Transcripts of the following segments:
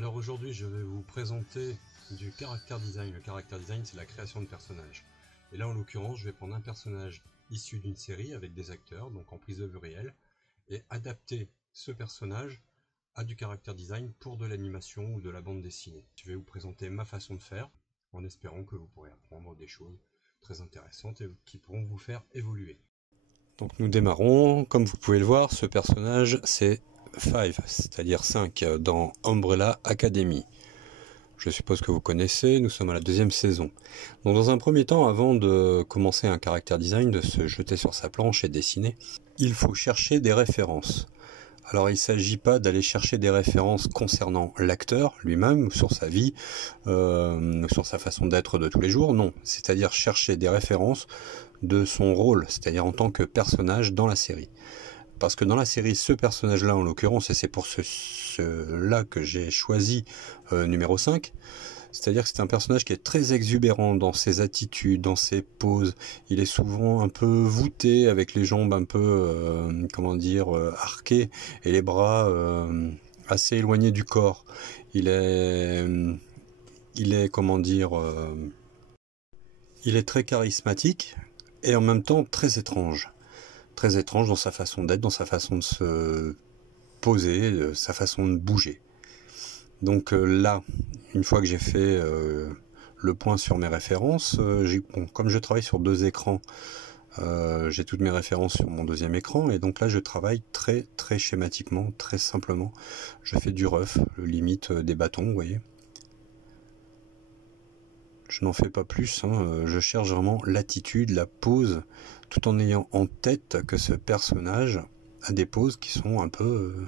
Alors aujourd'hui, je vais vous présenter du character design. Le character design, c'est la création de personnages. Et là, en l'occurrence, je vais prendre un personnage issu d'une série avec des acteurs, donc en prise de vue réelle, et adapter ce personnage à du character design pour de l'animation ou de la bande dessinée. Je vais vous présenter ma façon de faire, en espérant que vous pourrez apprendre des choses très intéressantes et qui pourront vous faire évoluer. Donc nous démarrons. Comme vous pouvez le voir, ce personnage c'est 5, c'est-à-dire 5 dans Umbrella Academy. Je suppose que vous connaissez, nous sommes à la 2e saison. Donc dans un premier temps, avant de commencer un character design, de se jeter sur sa planche et dessiner, il faut chercher des références. Alors il ne s'agit pas d'aller chercher des références concernant l'acteur lui-même, sur sa vie, sur sa façon d'être de tous les jours, non. C'est-à-dire chercher des références de son rôle, c'est-à-dire en tant que personnage dans la série. Parce que dans la série, ce personnage-là en l'occurrence, et c'est pour cela que j'ai choisi numéro 5, c'est-à-dire que c'est un personnage qui est très exubérant dans ses attitudes, dans ses poses. Il est souvent un peu voûté, avec les jambes un peu, arquées, et les bras assez éloignés du corps. Il est très charismatique, et en même temps très étrange. Très étrange dans sa façon d'être, dans sa façon de se poser, sa façon de bouger. Donc là, une fois que j'ai fait le point sur mes références, comme je travaille sur 2 écrans, j'ai toutes mes références sur mon 2e écran, et donc là je travaille très schématiquement, très simplement. Je fais du rough, limite des bâtons, vous voyez. Je n'en fais pas plus, hein. Je cherche vraiment l'attitude, la pose, tout en ayant en tête que ce personnage a des poses qui sont un peu...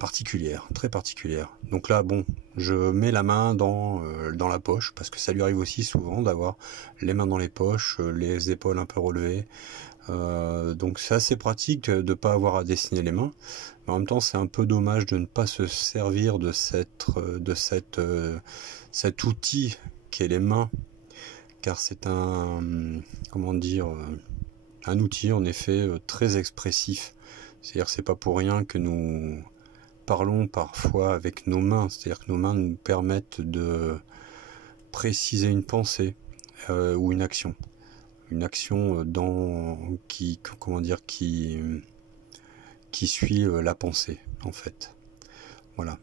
particulière, très particulière. Donc là, bon, je mets la main dans la poche, parce que ça lui arrive aussi souvent d'avoir les mains dans les poches, les épaules un peu relevées. Donc c'est assez pratique de ne pas avoir à dessiner les mains. Mais en même temps, c'est un peu dommage de ne pas se servir de cet outil qu'est les mains, car c'est un outil en effet très expressif. C'est-à-dire que c'est pas pour rien que nous parlons parfois avec nos mains, c'est-à-dire que nos mains nous permettent de préciser une pensée ou une action. Une action qui suit la pensée, en fait. Voilà.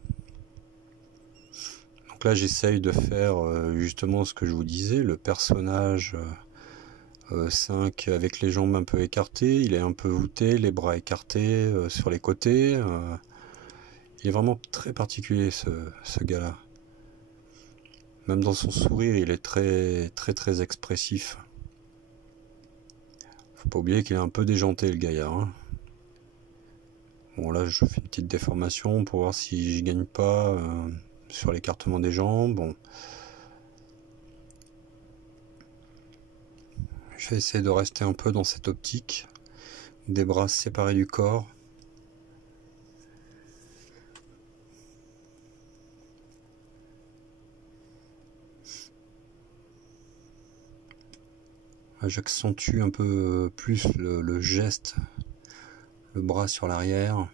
Donc là, j'essaye de faire justement ce que je vous disais, le personnage 5 avec les jambes un peu écartées, il est un peu voûté, les bras écartés sur les côtés. Il est vraiment très particulier ce gars-là. Même dans son sourire, il est très expressif. Faut pas oublier qu'il est un peu déjanté, le gaillard, hein. Bon, là, je fais une petite déformation pour voir si je gagne pas sur l'écartement des jambes. Bon. Je vais essayer de rester un peu dans cette optique. Des bras séparés du corps. J'accentue un peu plus le geste, le bras sur l'arrière,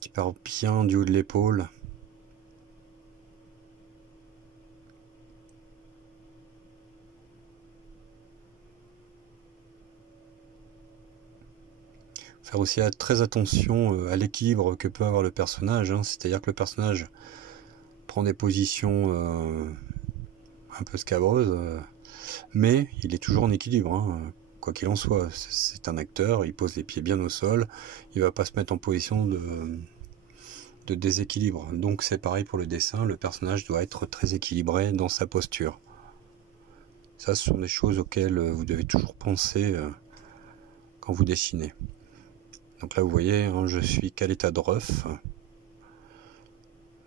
qui part bien du haut de l'épaule. Faire aussi très attention à l'équilibre que peut avoir le personnage, hein. C'est-à-dire que le personnage prend des positions un peu scabreuses, mais il est toujours en équilibre, hein. Quoi qu'il en soit, c'est un acteur, il pose les pieds bien au sol, il va pas se mettre en position de déséquilibre. Donc c'est pareil pour le dessin, le personnage doit être très équilibré dans sa posture. Ça, ce sont des choses auxquelles vous devez toujours penser quand vous dessinez. Donc là, vous voyez, hein, je suis qu'à l'état de rough.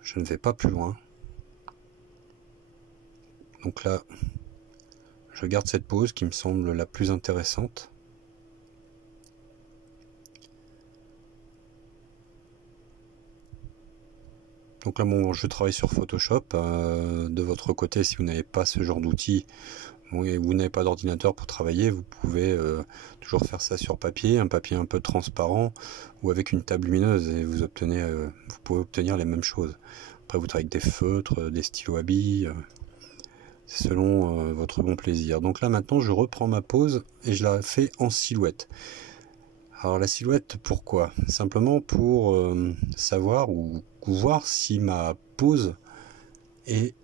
Je ne vais pas plus loin. Donc là, je garde cette pose qui me semble la plus intéressante. Donc là, bon, je travaille sur Photoshop. De votre côté, si vous n'avez pas ce genre d'outil, et vous n'avez pas d'ordinateur pour travailler, vous pouvez toujours faire ça sur papier, un papier un peu transparent ou avec une table lumineuse, et vous pouvez obtenir les mêmes choses. Après, vous travaillez avec des feutres, des stylos à billes, c'est selon votre bon plaisir. Donc là maintenant, je reprends ma pose et je la fais en silhouette. Alors la silhouette, pourquoi? Simplement pour savoir ou voir si ma pose est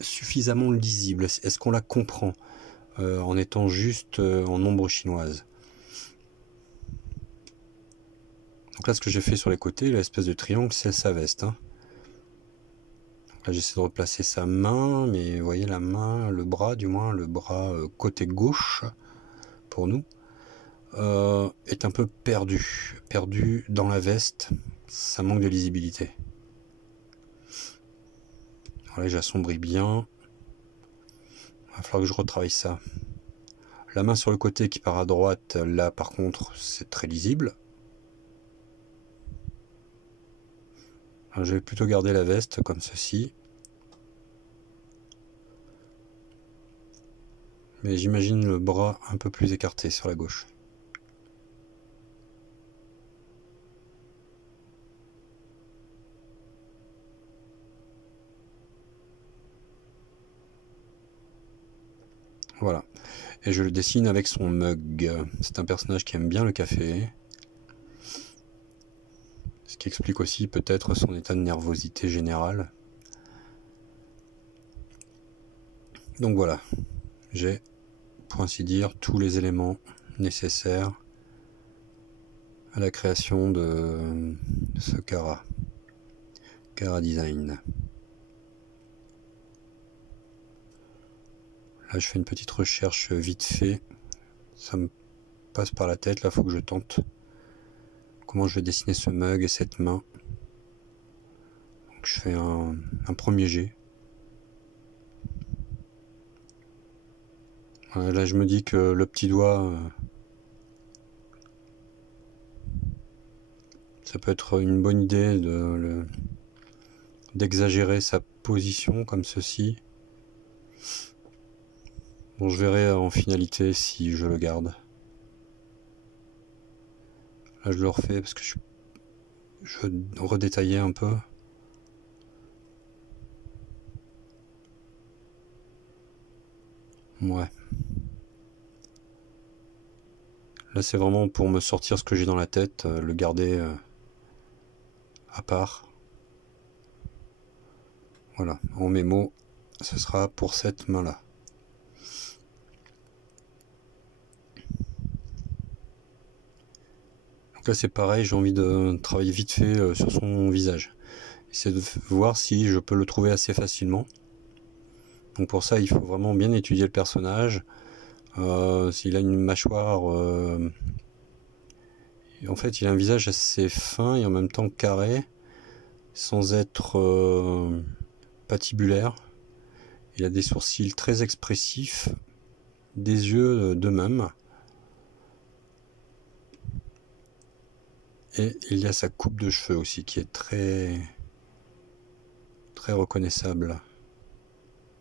suffisamment lisible. Est-ce qu'on la comprend en étant juste en ombre chinoise? Donc là, ce que j'ai fait sur les côtés, l'espèce de triangle, c'est sa veste. Hein. Là, j'essaie de replacer sa main, mais vous voyez la main, le bras du moins, le bras côté gauche, pour nous, est un peu perdu dans la veste. Ça manque de lisibilité. Voilà, j'assombris bien. Il va falloir que je retravaille ça. La main sur le côté qui part à droite, là par contre, c'est très lisible. Alors, je vais plutôt garder la veste comme ceci. Mais j'imagine le bras un peu plus écarté sur la gauche. Voilà. Et je le dessine avec son mug. C'est un personnage qui aime bien le café. Ce qui explique aussi peut-être son état de nervosité générale. Donc voilà. J'ai, pour ainsi dire, tous les éléments nécessaires à la création de ce Kara Design. Là, je fais une petite recherche vite fait. Ça me passe par la tête. Là, il faut que je tente comment je vais dessiner ce mug et cette main. Donc, je fais un premier jet. Voilà, là, je me dis que le petit doigt, ça peut être une bonne idée d'exagérer sa position comme ceci. Bon, je verrai en finalité si je le garde. Là, je le refais parce que je veux redétailler un peu. Ouais. Là, c'est vraiment pour me sortir ce que j'ai dans la tête, le garder à part. Voilà, en mémo, ce sera pour cette main-là. Donc là, c'est pareil, j'ai envie de travailler vite fait sur son visage. Essayer de voir si je peux le trouver assez facilement. Donc pour ça, il faut vraiment bien étudier le personnage. S'il a une mâchoire... en fait, il a un visage assez fin et en même temps carré, sans être patibulaire. Il a des sourcils très expressifs, des yeux de même. Et il y a sa coupe de cheveux aussi qui est très reconnaissable.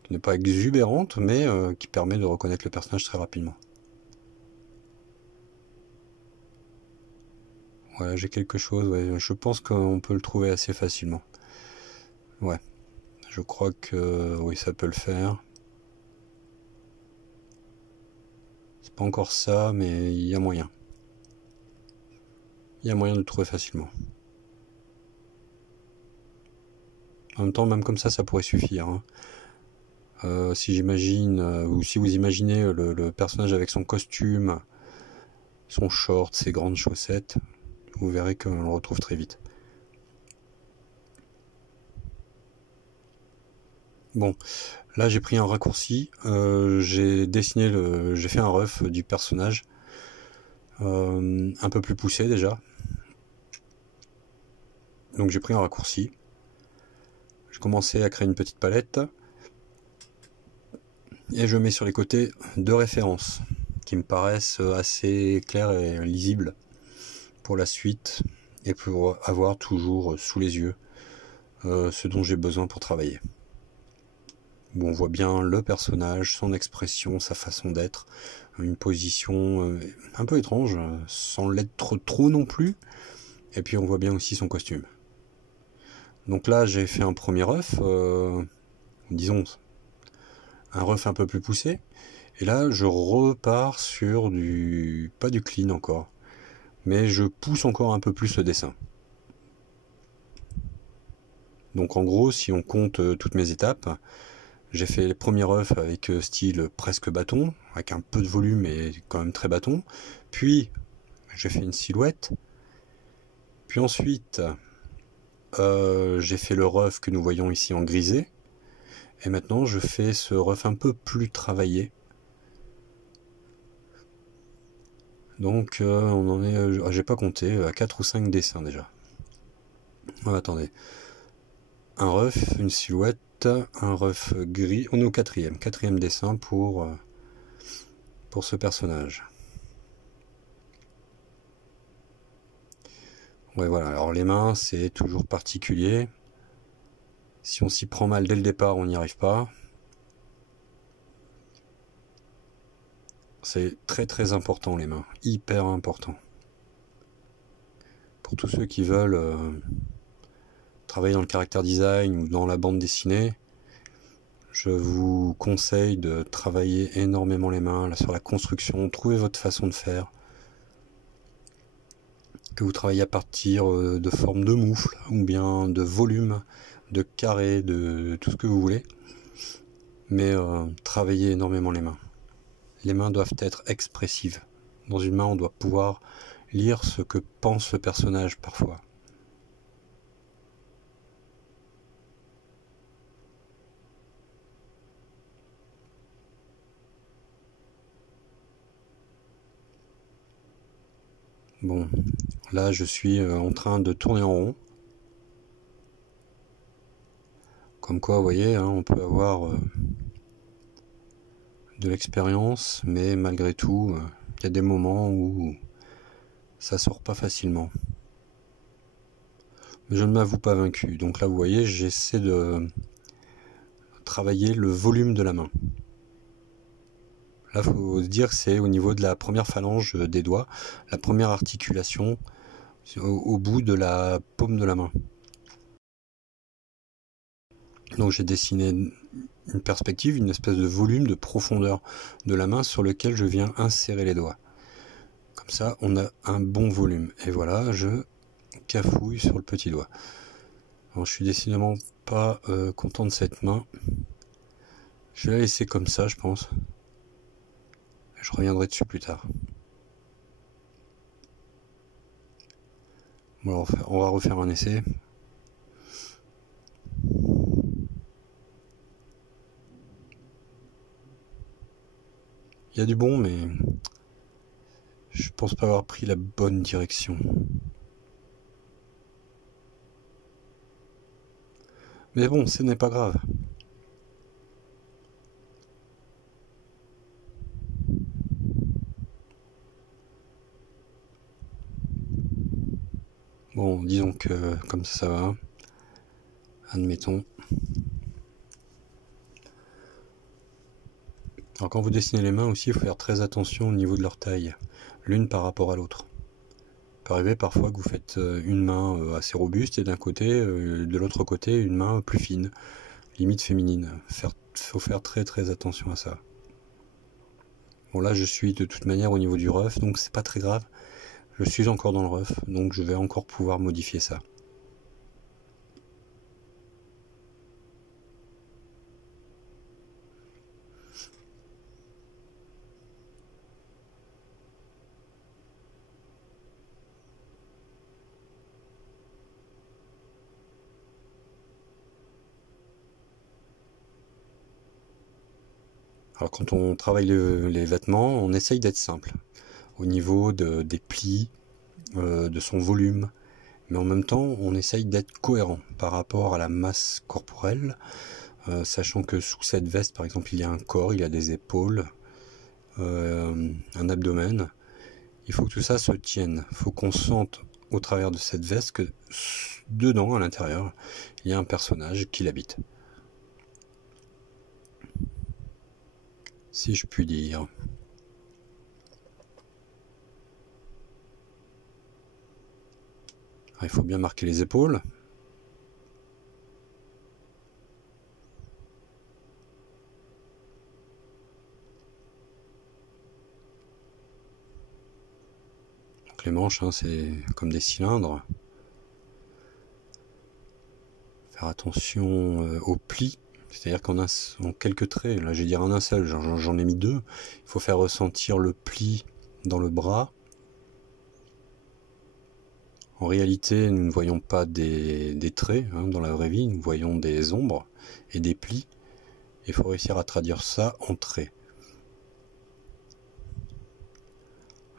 Qui n'est pas exubérante, mais qui permet de reconnaître le personnage très rapidement. Voilà, j'ai quelque chose, ouais, je pense qu'on peut le trouver assez facilement. Ouais, je crois que oui, ça peut le faire. C'est pas encore ça, mais il y a moyen. Il y a moyen de le trouver facilement. En même temps, même comme ça pourrait suffire. Hein. Si j'imagine, ou si vous imaginez le personnage avec son costume, son short, ses grandes chaussettes, vous verrez qu'on le retrouve très vite. Bon, là j'ai pris un raccourci, j'ai fait un ref du personnage, un peu plus poussé déjà. Donc j'ai pris un raccourci. J'ai commencé à créer une petite palette. Et je mets sur les côtés 2 références qui me paraissent assez claires et lisibles pour la suite et pour avoir toujours sous les yeux ce dont j'ai besoin pour travailler. Où on voit bien le personnage, son expression, sa façon d'être, une position un peu étrange, sans l'être trop non plus, et puis on voit bien aussi son costume. Donc là j'ai fait un premier ref, disons un ref un peu plus poussé, et là je repars sur pas du clean encore, mais je pousse encore un peu plus le dessin. Donc en gros, si on compte toutes mes étapes, j'ai fait les premiers refs avec style presque bâton, avec un peu de volume mais quand même très bâton. Puis j'ai fait une silhouette. Puis ensuite j'ai fait le ref que nous voyons ici en grisé. Et maintenant je fais ce ref un peu plus travaillé. Donc on en est, j'ai pas compté, à 4 ou 5 dessins déjà. Attendez. Un ref, une silhouette, un ref gris. On est au quatrième dessin pour ce personnage. Ouais, voilà. Alors les mains, c'est toujours particulier. Si on s'y prend mal dès le départ, on n'y arrive pas. C'est très très important les mains, hyper important. Pour tous ceux qui veulent travailler dans le character design ou dans la bande dessinée, je vous conseille de travailler énormément les mains là, sur la construction, trouvez votre façon de faire. Que vous travaillez à partir de formes de moufles, ou bien de volume, de carrés, de tout ce que vous voulez. Mais travaillez énormément les mains. Les mains doivent être expressives. Dans une main, on doit pouvoir lire ce que pense le personnage parfois. Bon, là je suis en train de tourner en rond. Comme quoi, vous voyez, hein, on peut avoir de l'expérience, mais malgré tout, il y a des moments où ça sort pas facilement. Mais je ne m'avoue pas vaincu. Donc là, vous voyez, j'essaie de travailler le volume de la main. Là, il faut se dire que c'est au niveau de la première phalange des doigts, la première articulation au bout de la paume de la main. Donc j'ai dessiné une perspective, une espèce de volume, de profondeur de la main sur lequel je viens insérer les doigts. Comme ça, on a un bon volume. Et voilà, je cafouille sur le petit doigt. Alors, je suis décidément pas content de cette main. Je vais la laisser comme ça, je pense. Je reviendrai dessus plus tard. Bon, alors, on va refaire un essai. Il y a du bon, mais je pense pas avoir pris la bonne direction. Mais bon, ce n'est pas grave. Bon, disons que comme ça va. Admettons. Alors quand vous dessinez les mains aussi, il faut faire très attention au niveau de leur taille, l'une par rapport à l'autre. Il peut arriver parfois que vous faites une main assez robuste et d'un côté, de l'autre côté, une main plus fine, limite féminine. Faut faire très très attention à ça. Bon là je suis de toute manière au niveau du rough, donc c'est pas très grave. Je suis encore dans le rough, donc je vais encore pouvoir modifier ça. Alors quand on travaille les vêtements, on essaye d'être simple au niveau des plis, de son volume, mais en même temps on essaye d'être cohérent par rapport à la masse corporelle, sachant que sous cette veste par exemple il y a un corps, il y a des épaules, un abdomen. Il faut que tout ça se tienne, il faut qu'on sente au travers de cette veste que dedans, à l'intérieur, il y a un personnage qui l'habite. Si je puis dire. Alors, il faut bien marquer les épaules. Donc les manches, hein, c'est comme des cylindres. Faire attention aux plis. C'est-à-dire qu'en quelques traits, là je vais dire en un seul, j'en ai mis deux, il faut faire ressentir le pli dans le bras. En réalité, nous ne voyons pas des traits hein, dans la vraie vie, nous voyons des ombres et des plis. Il faut réussir à traduire ça en traits.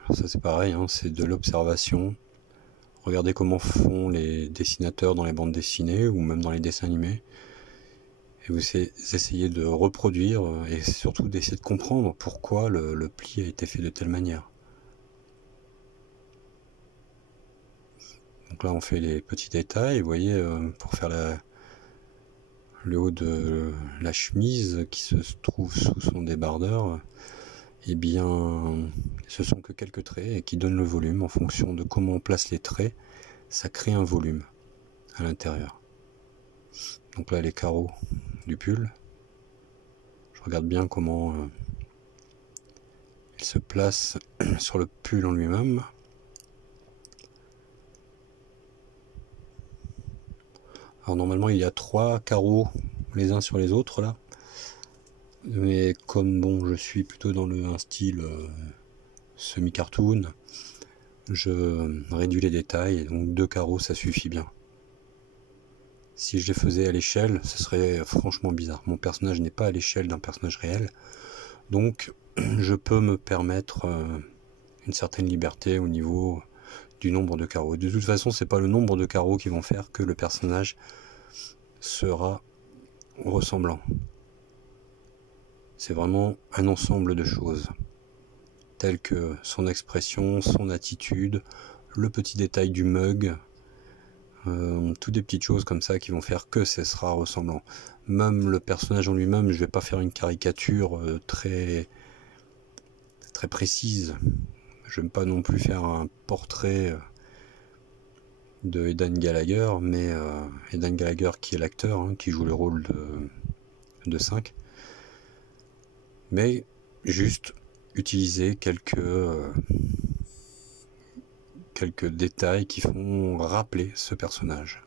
Alors ça c'est pareil, hein, c'est de l'observation. Regardez comment font les dessinateurs dans les bandes dessinées ou même dans les dessins animés. Et vous essayez de reproduire et surtout d'essayer de comprendre pourquoi le pli a été fait de telle manière. Donc là on fait les petits détails, vous voyez, pour faire le haut de la chemise qui se trouve sous son débardeur, eh bien ce sont que quelques traits et qui donnent le volume en fonction de comment on place les traits, ça crée un volume à l'intérieur. Donc là les carreaux du pull, je regarde bien comment il se place sur le pull en lui-même. Alors normalement il y a 3 carreaux les uns sur les autres là, mais comme bon je suis plutôt dans un style semi-cartoon, je réduis les détails et donc 2 carreaux ça suffit bien. Si je les faisais à l'échelle, ce serait franchement bizarre. Mon personnage n'est pas à l'échelle d'un personnage réel, donc je peux me permettre une certaine liberté au niveau du nombre de carreaux. De toute façon, c'est pas le nombre de carreaux qui vont faire que le personnage sera ressemblant. C'est vraiment un ensemble de choses, telles que son expression, son attitude, le petit détail du mug, toutes des petites choses comme ça qui vont faire que ce sera ressemblant. Même le personnage en lui-même, je vais pas faire une caricature très précise. Je ne vais pas non plus faire un portrait de Aidan Gallagher, mais Aidan Gallagher qui est l'acteur, hein, qui joue le rôle de 5. Mais juste utiliser quelques détails qui font rappeler ce personnage.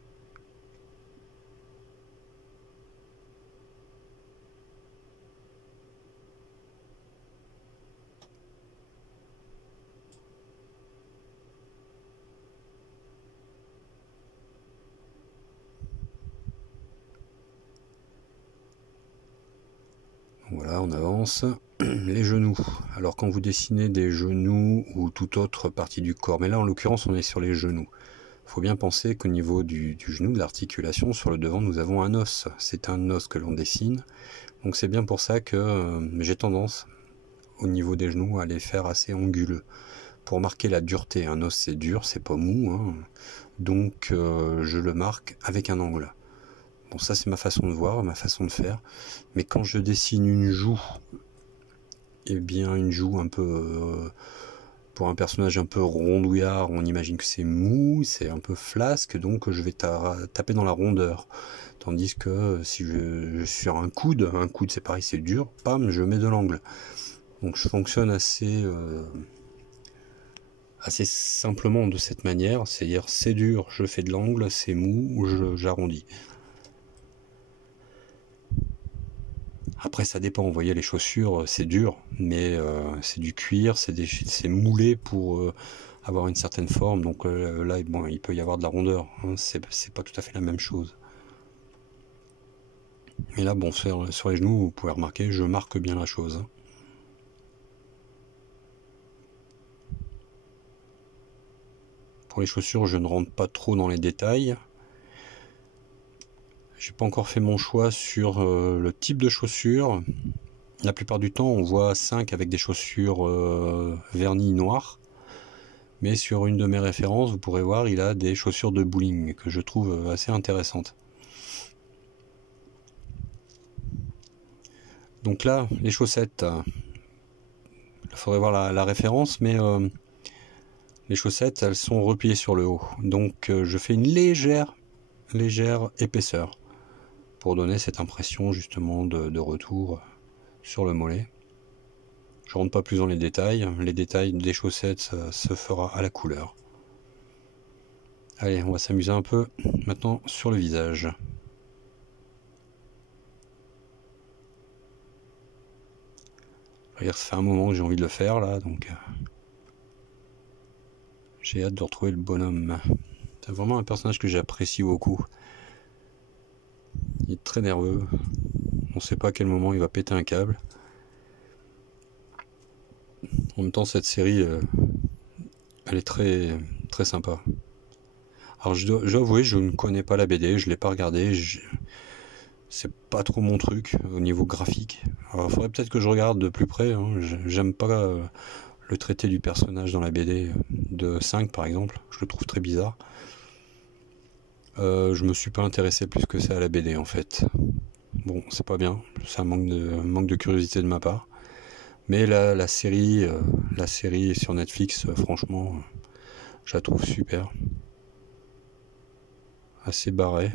Voilà, on avance. Les genoux. Alors quand vous dessinez des genoux ou toute autre partie du corps, mais là en l'occurrence on est sur les genoux, il faut bien penser qu'au niveau du genou, de l'articulation, sur le devant nous avons un os. C'est un os que l'on dessine. Donc c'est bien pour ça que j'ai tendance au niveau des genoux à les faire assez anguleux. Pour marquer la dureté, un os c'est dur, c'est pas mou, hein. Donc je le marque avec un angle. Bon, ça c'est ma façon de voir, ma façon de faire. Mais quand je dessine une joue, eh bien une joue un peu pour un personnage un peu rondouillard, on imagine que c'est mou, c'est un peu flasque, donc je vais taper dans la rondeur. Tandis que si je suis sur un coude c'est pareil, c'est dur, pam, je mets de l'angle. Donc je fonctionne assez simplement de cette manière, c'est-à-dire c'est dur, je fais de l'angle, c'est mou, j'arrondis. Après ça dépend, vous voyez les chaussures c'est dur, mais c'est du cuir, c'est moulé pour avoir une certaine forme, donc là bon, il peut y avoir de la rondeur, hein, c'est pas tout à fait la même chose. Mais là bon, sur les genoux vous pouvez remarquer, je marque bien la chose, hein. Pour les chaussures je ne rentre pas trop dans les détails. J'ai pas encore fait mon choix sur le type de chaussures. La plupart du temps on voit 5 avec des chaussures vernis noires. Mais sur une de mes références, vous pourrez voir, il a des chaussures de bowling que je trouve assez intéressantes. Donc là, les chaussettes, il faudrait voir la référence, mais les chaussettes, elles sont repliées sur le haut. Donc je fais une légère épaisseur pour donner cette impression justement de retour sur le mollet. Je rentre pas plus dans les détails des chaussettes ça se fera à la couleur. Allez, on va s'amuser un peu maintenant sur le visage. Regarde, ça fait un moment que j'ai envie de le faire là, donc j'ai hâte de retrouver le bonhomme. C'est vraiment un personnage que j'apprécie beaucoup. Il est très nerveux. On sait pas à quel moment il va péter un câble. En même temps, cette série, elle est très sympa. Alors je dois avouer, je ne connais pas la BD, je l'ai pas regardé. C'est pas trop mon truc au niveau graphique. Alors il faudrait peut-être que je regarde de plus près. Hein. J'aime pas le traité du personnage dans la BD de 5 par exemple. Je le trouve très bizarre. Je me suis pas intéressé plus que ça à la BD en fait. Bon, c'est pas bien, c'est un manque de curiosité de ma part. Mais la série sur Netflix, franchement, je la trouve super. Assez barré.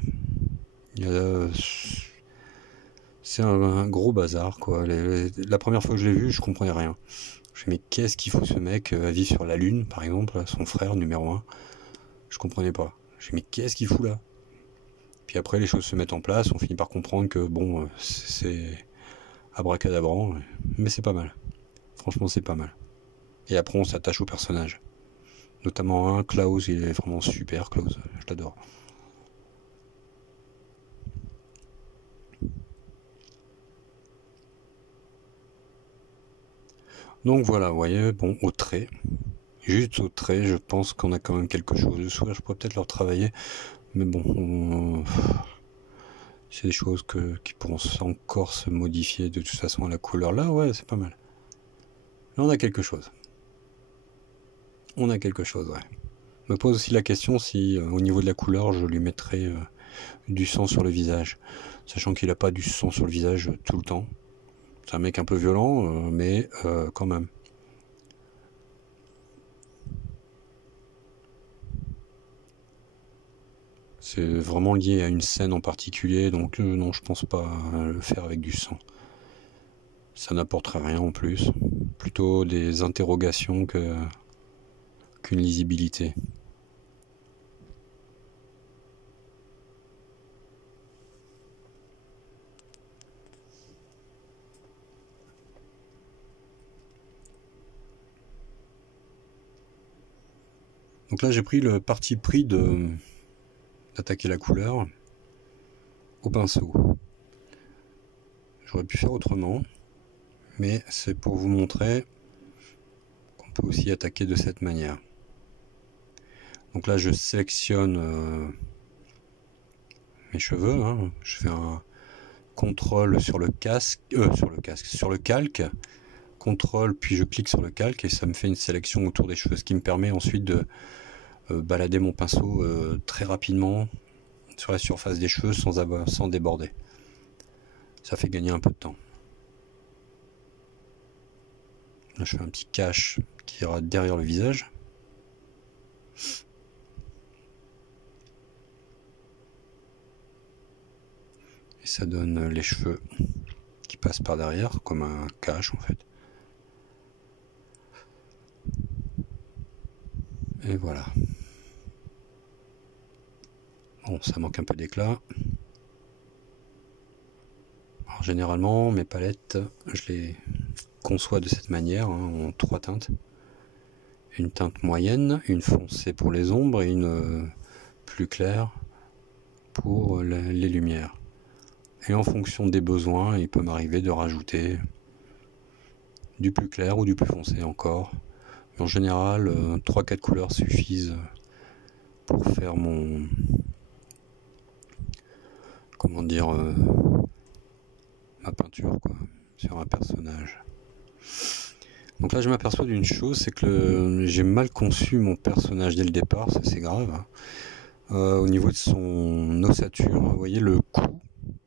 C'est un gros bazar, quoi. La première fois que je l'ai vu, je comprenais rien. Je me suis dit, mais qu'est-ce qu'il faut ce mec à vivre sur la Lune, par exemple, son frère numéro 1. Je comprenais pas. Je me suis dit, mais qu'est-ce qu'il fout là? Puis après, les choses se mettent en place, on finit par comprendre que, bon, c'est abracadabrant, mais c'est pas mal. Franchement, c'est pas mal. Et après, on s'attache au personnage. Notamment Klaus, il est vraiment super, Klaus, je l'adore. Donc voilà, vous voyez, bon, au trait, juste au trait, je pense qu'on a quand même quelque chose. Soit je pourrais peut-être le retravailler, mais bon, c'est des choses qui pourront encore se modifier de toute façon à la couleur. Là, ouais, c'est pas mal. Là, on a quelque chose. On a quelque chose, ouais. Je me pose aussi la question si, au niveau de la couleur, je lui mettrais du sang sur le visage. Sachant qu'il n'a pas du sang sur le visage tout le temps. C'est un mec un peu violent, mais quand même. C'est vraiment lié à une scène en particulier, donc non, je pense pas le faire avec du sang. Ça n'apporterait rien en plus. Plutôt des interrogations qu'une lisibilité. Donc là, j'ai pris le parti pris d'attaquer la couleur au pinceau. J'aurais pu faire autrement, mais c'est pour vous montrer qu'on peut aussi attaquer de cette manière. Donc là, je sélectionne mes cheveux, hein. Je fais un contrôle sur le calque, contrôle, puis je clique sur le calque et ça me fait une sélection autour des cheveux, ce qui me permet ensuite de balader mon pinceau très rapidement sur la surface des cheveux sans déborder. Ça fait gagner un peu de temps. Là, je fais un petit cache qui ira derrière le visage. Et ça donne les cheveux qui passent par derrière, comme un cache en fait. Et voilà. Bon, ça manque un peu d'éclat. Alors, généralement, mes palettes, je les conçois de cette manière, hein, en 3 teintes. Une teinte moyenne, une foncée pour les ombres et une plus claire pour les lumières. Et en fonction des besoins, il peut m'arriver de rajouter du plus clair ou du plus foncé encore. Mais en général, 3-4 couleurs suffisent pour faire mon... comment dire... ma peinture, quoi, sur un personnage. Donc là je m'aperçois d'une chose, c'est que j'ai mal conçu mon personnage dès le départ, ça c'est grave. Au niveau de son ossature, vous voyez le cou,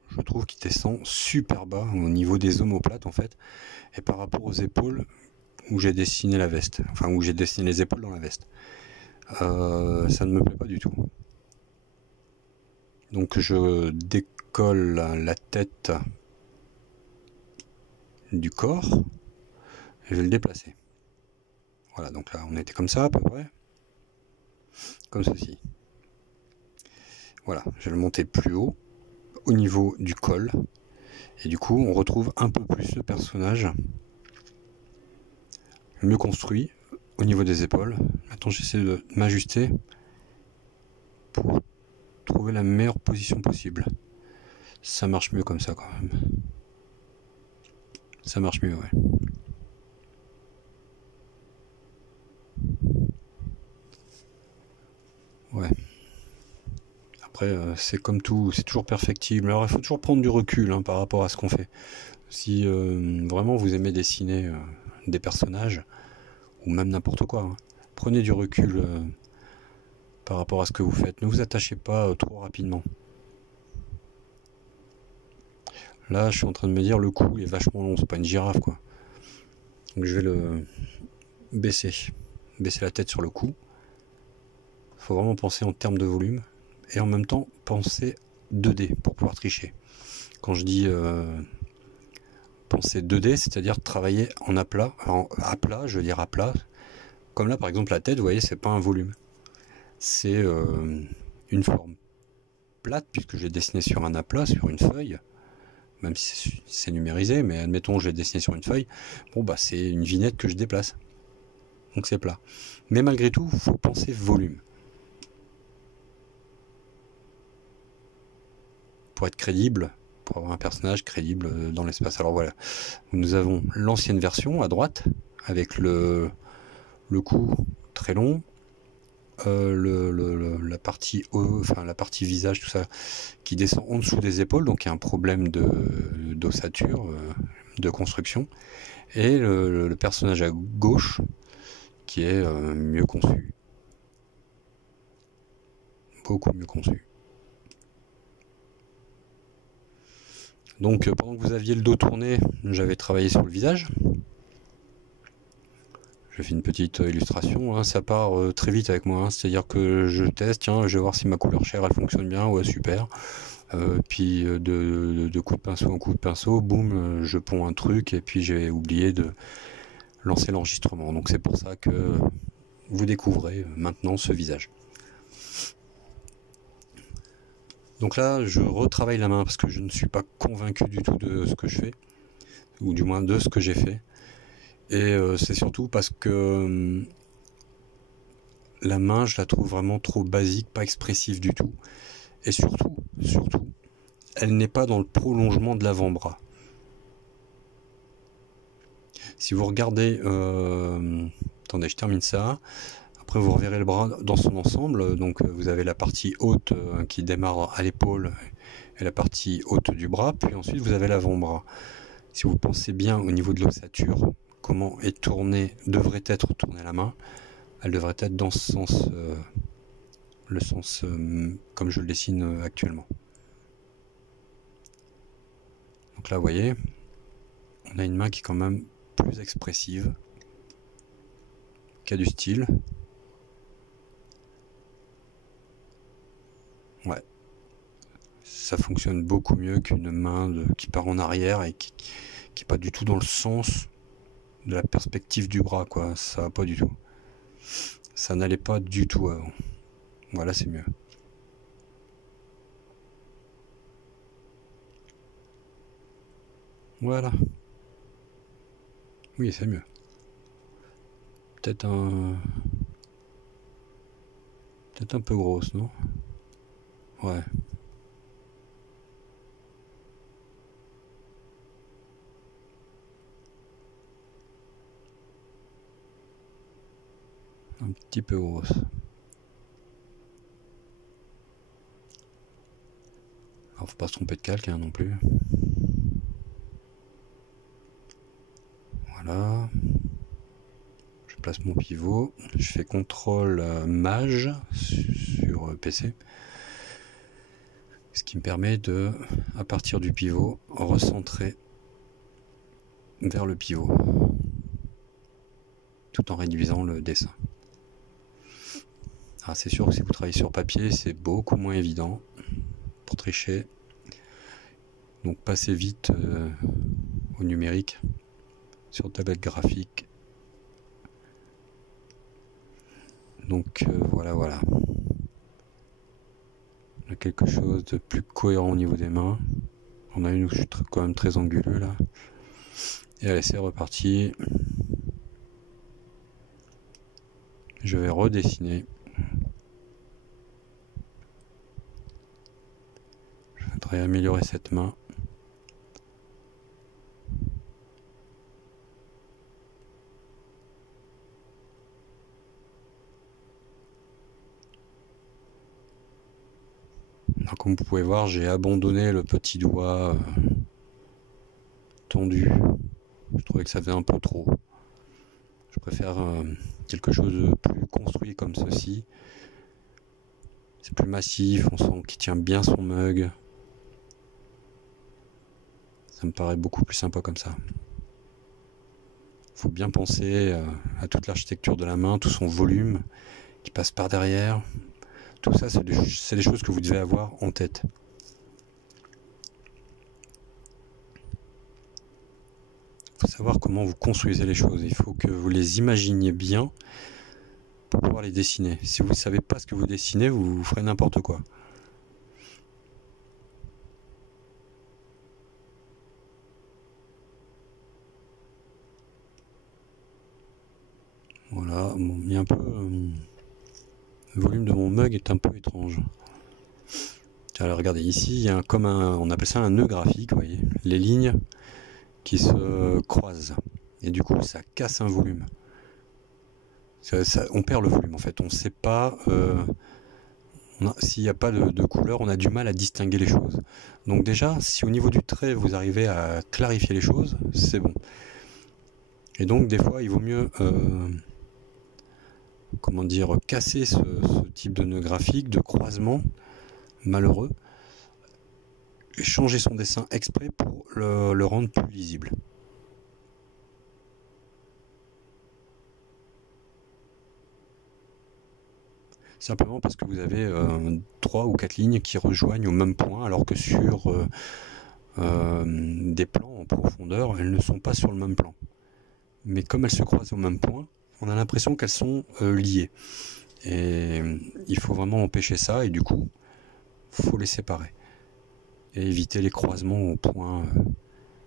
je trouve qu'il descend super bas au niveau des omoplates en fait, et par rapport aux épaules où j'ai dessiné la veste, enfin où j'ai dessiné les épaules dans la veste. Ça ne me plaît pas du tout. Donc je décolle la tête du corps et je vais le déplacer. Voilà, donc là on était comme ça à peu près, comme ceci. Voilà, je vais le monter plus haut au niveau du col et du coup on retrouve un peu plus le personnage mieux construit au niveau des épaules. Maintenant j'essaie de m'ajuster pour trouver la meilleure position possible. Ça marche mieux comme ça quand même. Ça marche mieux, ouais. Ouais. Après, c'est comme tout, c'est toujours perfectible. Alors il faut toujours prendre du recul hein, par rapport à ce qu'on fait. Si vraiment vous aimez dessiner des personnages, ou même n'importe quoi, hein, prenez du recul par rapport à ce que vous faites. Ne vous attachez pas trop rapidement. Là, je suis en train de me dire, le cou est vachement long, c'est pas une girafe, quoi. Donc je vais le baisser la tête sur le cou. Il faut vraiment penser en termes de volume, et en même temps, penser 2D pour pouvoir tricher. Quand je dis penser 2D, c'est-à-dire travailler en aplat. Alors, à plat, je veux dire à plat. Comme là, par exemple, la tête, vous voyez, c'est pas un volume. C'est une forme plate, puisque j'ai dessiné sur un aplat, sur une feuille. Même si c'est numérisé, mais admettons, je l'ai dessiné sur une feuille. Bon, bah, c'est une vignette que je déplace. Donc c'est plat. Mais malgré tout, il faut penser volume. Pour être crédible, pour avoir un personnage crédible dans l'espace. Alors voilà, nous avons l'ancienne version à droite, avec le cou très long, la partie enfin la partie visage, tout ça, qui descend en dessous des épaules, donc il y a un problème d'ossature, de construction, et le personnage à gauche, qui est mieux conçu. Beaucoup mieux conçu. Donc pendant que vous aviez le dos tourné, j'avais travaillé sur le visage. Je fais une petite illustration, hein. Ça part très vite avec moi, hein. C'est-à-dire que je teste, tiens, je vais voir si ma couleur chair elle fonctionne bien, ouais super. Puis de coup de pinceau en coup de pinceau, boum, je ponds un truc et puis j'ai oublié de lancer l'enregistrement. Donc c'est pour ça que vous découvrez maintenant ce visage. Donc là, je retravaille la main parce que je ne suis pas convaincu du tout de ce que je fais, ou du moins de ce que j'ai fait. Et c'est surtout parce que la main, je la trouve vraiment trop basique, pas expressive du tout. Et surtout, elle n'est pas dans le prolongement de l'avant-bras. Si vous regardez, attendez, je termine ça. Après, vous reverrez le bras dans son ensemble. Donc, vous avez la partie haute qui démarre à l'épaule et la partie haute du bras. Puis ensuite, vous avez l'avant-bras. Si vous pensez bien au niveau de l'ossature, comment est tournée, devrait être tournée la main, elle devrait être dans ce sens, le sens comme je le dessine actuellement. Donc là, vous voyez, on a une main qui est quand même plus expressive, qui a du style. Ouais, ça fonctionne beaucoup mieux qu'une main qui part en arrière et qui n'est pas du tout dans le sens de la perspective du bras, quoi. Ça va pas du tout. Ça n'allait pas du tout avant. Voilà, c'est mieux. Voilà. Oui, c'est mieux. Peut-être un peu grosse, non? Ouais. Un petit peu grosse. Alors, faut pas se tromper de calque, hein, non plus. Voilà. place mon pivot, je fais CTRL Maj sur PC, ce qui me permet de, à partir du pivot, recentrer vers le pivot, tout en réduisant le dessin. Ah, c'est sûr que si vous travaillez sur papier, c'est beaucoup moins évident pour tricher. Donc passez vite au numérique, sur tablette graphique. Donc voilà. On a quelque chose de plus cohérent au niveau des mains. On a une où je suis quand même très anguleux là. Et allez, c'est reparti. Je vais redessiner. Je voudrais améliorer cette main. Alors, comme vous pouvez voir, j'ai abandonné le petit doigt tendu. Je trouvais que ça faisait un peu trop. Je préfère quelque chose de plus construit comme ceci. C'est plus massif, on sent qu'il tient bien son mug. Ça me paraît beaucoup plus sympa comme ça. Il faut bien penser à toute l'architecture de la main, tout son volume qui passe par derrière. Tout ça, c'est des choses que vous devez avoir en tête. Il faut savoir comment vous construisez les choses. Il faut que vous les imaginiez bien pour pouvoir les dessiner. Si vous ne savez pas ce que vous dessinez, vous ferez n'importe quoi. Voilà, bon, il y a un peu... le volume de mon mug est un peu étrange. Alors regardez, ici, il y a on appelle ça un nœud graphique, vous voyez. Les lignes qui se croisent. Et du coup, ça casse un volume. On perd le volume, en fait. On ne sait pas... s'il n'y a pas de couleur, on a du mal à distinguer les choses. Donc déjà, si au niveau du trait, vous arrivez à clarifier les choses, c'est bon. Et donc, des fois, il vaut mieux... casser ce type de nœud graphique, de croisement malheureux, et changer son dessin exprès pour le rendre plus lisible. Simplement parce que vous avez 3 ou 4 lignes qui rejoignent au même point, alors que sur des plans en profondeur, elles ne sont pas sur le même plan. Mais comme elles se croisent au même point, on a l'impression qu'elles sont liées. Et il faut vraiment empêcher ça, et du coup, il faut les séparer. Et éviter les croisements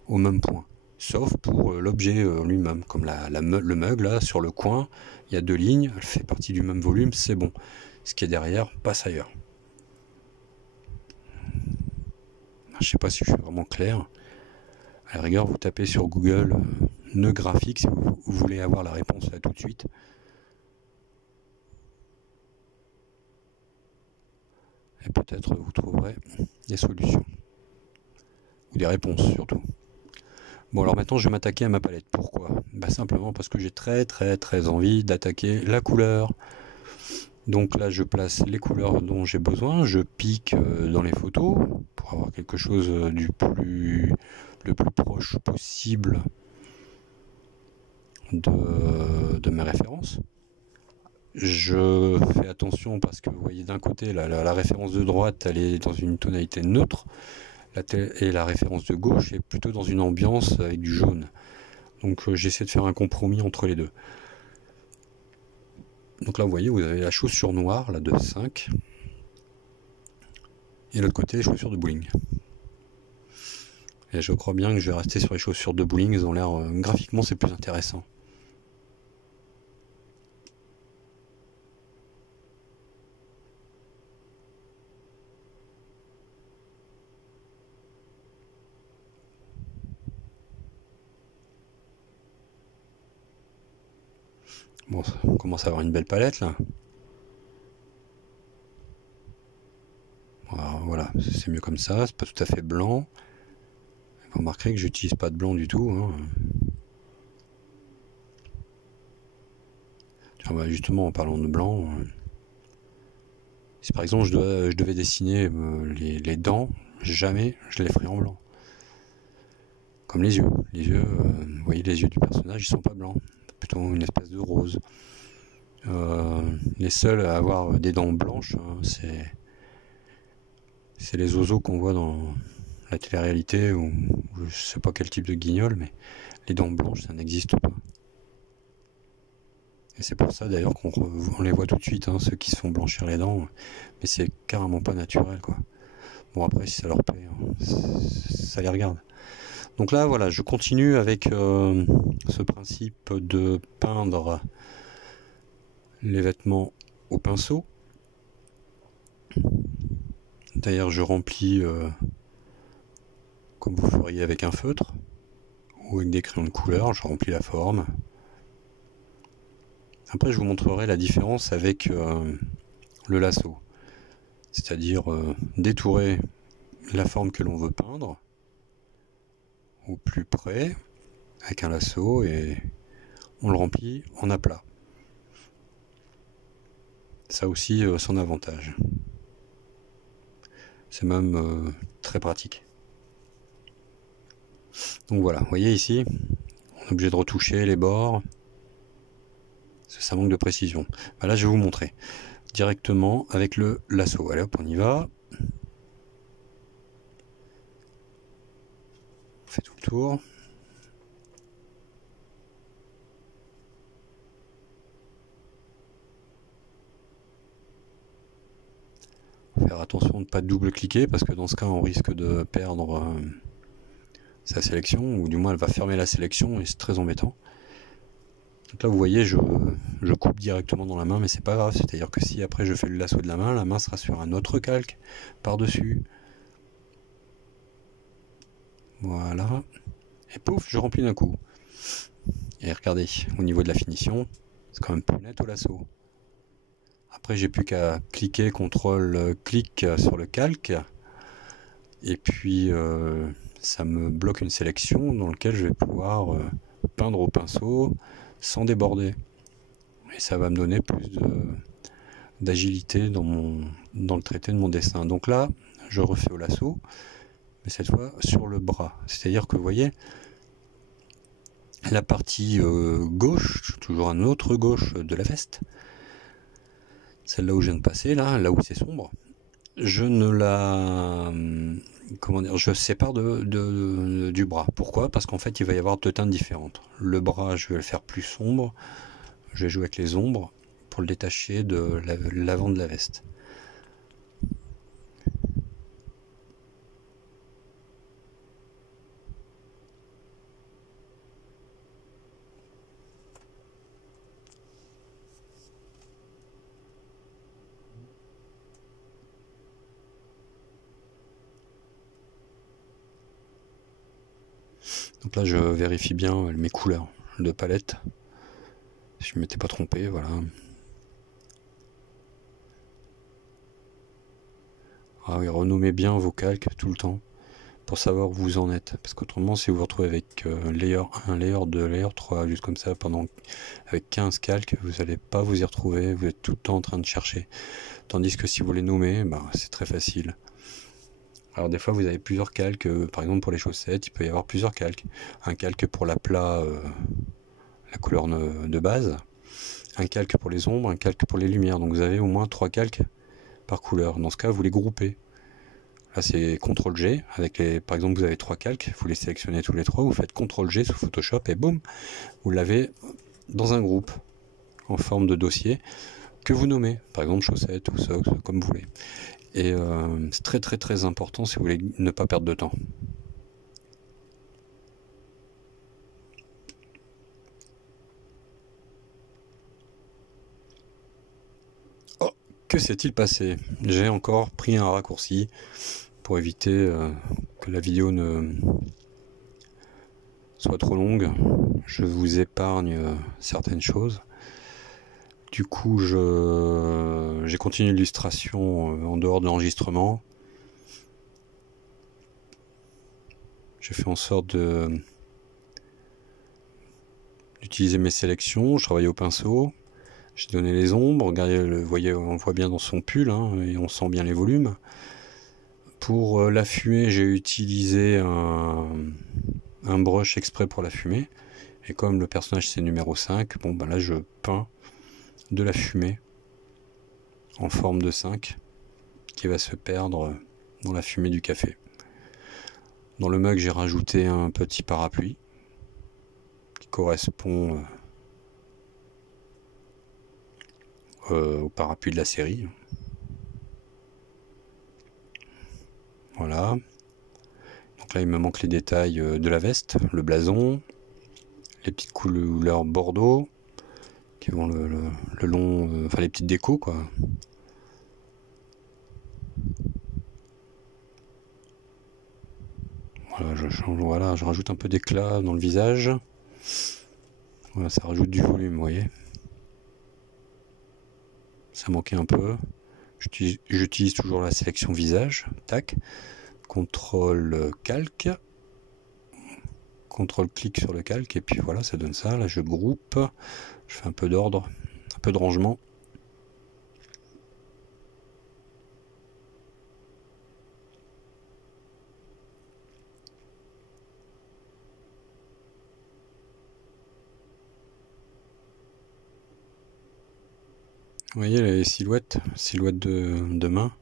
au même point. Sauf pour l'objet lui-même, comme le mug, là, sur le coin, il y a 2 lignes, elle fait partie du même volume, c'est bon. Ce qui est derrière passe ailleurs. Je ne sais pas si je suis vraiment clair. À la rigueur, vous tapez sur Google nœud graphique si vous voulez avoir la réponse là tout de suite. Et peut-être vous trouverez des solutions. Ou des réponses surtout. Bon, alors maintenant je vais m'attaquer à ma palette. Pourquoi ? Simplement parce que j'ai très envie d'attaquer la couleur. Donc là je place les couleurs dont j'ai besoin, je pique dans les photos pour avoir quelque chose le plus proche possible de mes références. Je fais attention parce que vous voyez d'un côté la référence de droite elle est dans une tonalité neutre et la référence de gauche est plutôt dans une ambiance avec du jaune. Donc j'essaie de faire un compromis entre les deux. Donc là vous voyez, vous avez la chaussure noire, là de 5. Et l'autre côté, les chaussures de bowling. Et je crois bien que je vais rester sur les chaussures de bowling, elles ont l'air, graphiquement c'est plus intéressant. Bon, on commence à avoir une belle palette là. Voilà, c'est mieux comme ça, c'est pas tout à fait blanc. Vous remarquerez que j'utilise pas de blanc du tout. Hein. Ah bah justement, en parlant de blanc, si par exemple je devais dessiner les dents, jamais je les ferais en blanc. Comme les yeux. Les yeux, vous voyez, les yeux du personnage, ils sont pas blancs. Plutôt une espèce de rose. Les seuls à avoir des dents blanches, hein, c'est les oiseaux qu'on voit dans la télé-réalité, ou je sais pas quel type de guignol, mais les dents blanches, ça n'existe pas. Et c'est pour ça d'ailleurs qu'on les voit tout de suite, hein, ceux qui se font blanchir les dents, mais c'est carrément pas naturel, quoi. Bon, après, si ça leur plaît, hein, ça les regarde. Donc là, voilà, je continue avec ce principe de peindre les vêtements au pinceau. D'ailleurs, je remplis comme vous feriez avec un feutre ou avec des crayons de couleur, je remplis la forme. Après, je vous montrerai la différence avec le lasso, c'est-à-dire détourer la forme que l'on veut peindre au plus près avec un lasso et on le remplit en aplat. Ça aussi, son avantage. C'est même très pratique. Donc voilà, vous voyez ici, on est obligé de retoucher les bords, ça manque de précision. Ben là, je vais vous montrer directement avec le lasso. Allez hop, on y va. On fait tout le tour. Faire attention de ne pas double-cliquer parce que dans ce cas, on risque de perdre sa sélection, ou du moins elle va fermer la sélection et c'est très embêtant. Donc là, vous voyez, je coupe directement dans la main, mais c'est pas grave, c'est-à-dire que si après je fais le lasso de la main sera sur un autre calque par-dessus. Voilà. Et pouf, je remplis d'un coup. Et regardez, au niveau de la finition, c'est quand même plus net au lasso. Après, j'ai plus qu'à cliquer, CTRL-clic sur le calque. Et puis, ça me bloque une sélection dans laquelle je vais pouvoir peindre au pinceau sans déborder. Et ça va me donner plus d'agilité dans le traité de mon dessin. Donc là, je refais au lasso, mais cette fois sur le bras. C'est-à-dire que vous voyez, la partie gauche, toujours à notre gauche de la veste, celle-là où je viens de passer, là où c'est sombre, je ne la... comment dire, je sépare du bras. Pourquoi? Parce qu'en fait, il va y avoir deux teintes différentes. Le bras, je vais le faire plus sombre. Je vais jouer avec les ombres pour le détacher de l'avant de la veste. Donc là, je vérifie bien mes couleurs de palette. Si je ne m'étais pas trompé, voilà. Ah oui, renommez bien vos calques tout le temps pour savoir où vous en êtes. Parce qu'autrement, si vous vous retrouvez avec layer 1, layer 2, layer 3, juste comme ça, avec 15 calques, vous n'allez pas vous y retrouver. Vous êtes tout le temps en train de chercher. Tandis que si vous les nommez, c'est très facile. Alors des fois, vous avez plusieurs calques. Par exemple, pour les chaussettes, il peut y avoir plusieurs calques. Un calque pour l'aplat, la couleur de base. Un calque pour les ombres, un calque pour les lumières. Donc vous avez au moins 3 calques par couleur. Dans ce cas, vous les groupez. Là, c'est CTRL-G. Par exemple, vous avez 3 calques, vous les sélectionnez tous les 3, vous faites CTRL-G sous Photoshop et boum, vous l'avez dans un groupe en forme de dossier que vous nommez. Par exemple, chaussettes ou socks, comme vous voulez. Et c'est très très très important si vous voulez ne pas perdre de temps. Oh, que s'est-il passé? J'ai encore pris un raccourci pour éviter que la vidéo ne soit trop longue. Je vous épargne certaines choses. Du coup, j'ai continué l'illustration en dehors de l'enregistrement. J'ai fait en sorte d'utiliser mes sélections. Je travaillais au pinceau. J'ai donné les ombres, regardez, voyez, on voit bien dans son pull, hein, et on sent bien les volumes. Pour la fumée, j'ai utilisé un brush exprès pour la fumée. Et comme le personnage c'est numéro 5, bon ben là je peins de la fumée en forme de 5 qui va se perdre dans la fumée du café. Dans le mug, j'ai rajouté un petit parapluie qui correspond au parapluie de la série. Voilà. Donc là, il me manque les détails de la veste, le blason, les petites couleurs bordeaux qui vont le long, enfin les petites décos quoi. Voilà, je change, voilà, je rajoute un peu d'éclat dans le visage. Voilà, ça rajoute du volume, vous voyez. Ça manquait un peu. J'utilise toujours la sélection visage. Tac. CTRL calque. CTRL clic sur le calque et puis voilà, ça donne ça. Là, je groupe. Je fais un peu d'ordre, un peu de rangement. Vous voyez les silhouettes de main.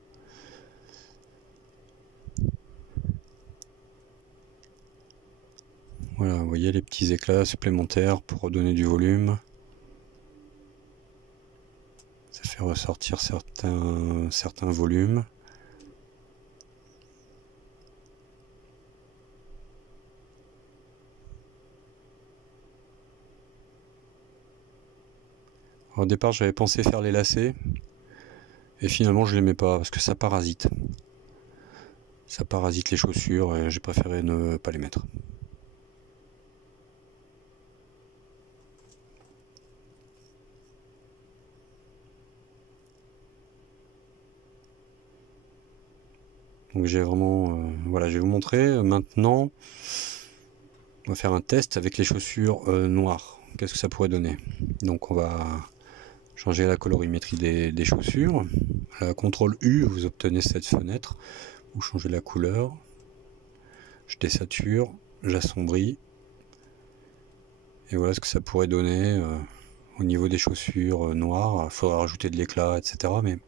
Voilà, vous voyez les petits éclats supplémentaires pour redonner du volume. Ça fait ressortir certains volumes. Au départ, j'avais pensé faire les lacets. Et finalement, je les mets pas parce que ça parasite. Ça parasite les chaussures et j'ai préféré ne pas les mettre. Donc j'ai vraiment... voilà, je vais vous montrer. Maintenant, on va faire un test avec les chaussures noires. Qu'est-ce que ça pourrait donner? Donc on va changer la colorimétrie des chaussures. À CTRL U, vous obtenez cette fenêtre. Vous changez la couleur. Je désature, j'assombris. Et voilà ce que ça pourrait donner au niveau des chaussures noires. Il faudra rajouter de l'éclat, etc. Mais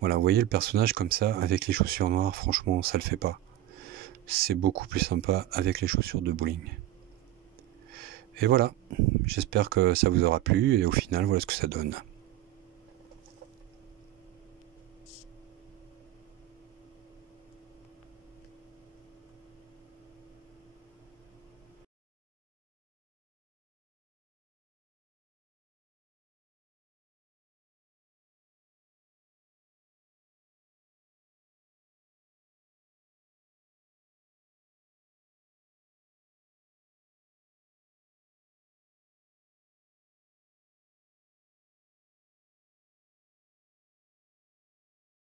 voilà, vous voyez le personnage comme ça, avec les chaussures noires, franchement, ça le fait pas. C'est beaucoup plus sympa avec les chaussures de bowling. Et voilà, j'espère que ça vous aura plu, et au final, voilà ce que ça donne.